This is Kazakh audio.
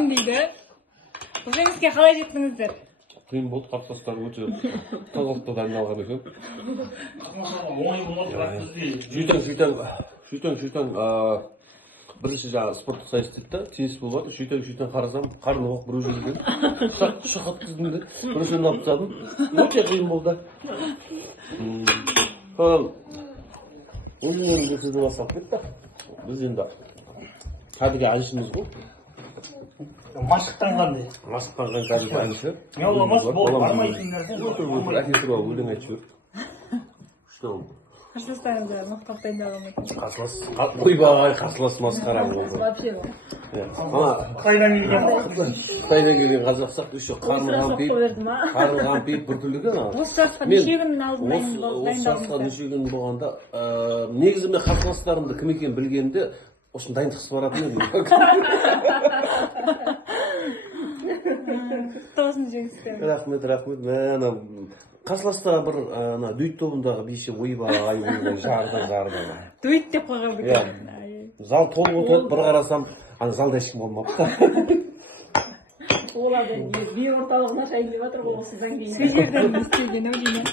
қиын дейді. Бұл жеңіске қалай жеттіңіздер? Қиын болды, қарсыластар өте тазалықта дайындалған екен. оңай болмады бірақ бізге Шүйтен бірінші жаңа спорттық сайыс дейді да, теңіз болады. Шүйтен қарасам, қарны оқ бір өзі екен. Шақ өткіздім де, бір өзін алып тастадым. Өте қиын болды. Өнерінде сізді бастап кетті. Біз енді кәдімгі әншіміз ғой. машықтанғандай. Машықтанған кәдімгі әнші. мен оламас бармайтындар Әке туралы өлең айтып жүр. Қарсыластарыңызды мақтап дайындалған екен. Ойбай, қарсылас масқара болды. қытайдан келген Қытайдан келген қазақсақ еще қарны қампиып бір түрлі екен. Осы жарысқа неше күн алдын Осы жарысқа неше күн болғанда негізі мен қарсыластарымды кім екенін білгенде осыны дайындықсыз баратын едім. Құтты болсын жеңістер. Рахмет. Қарсыластар бір дуэт тобындағы биші ойбай жарды. Дуэт деп қойған екен. Зал толып отырып бір қарасам, залда ешкім болмапты. Оларды би орталығына шай келіп жатыр ғой осыдан кейін. Сөздерден естілген ау деймін.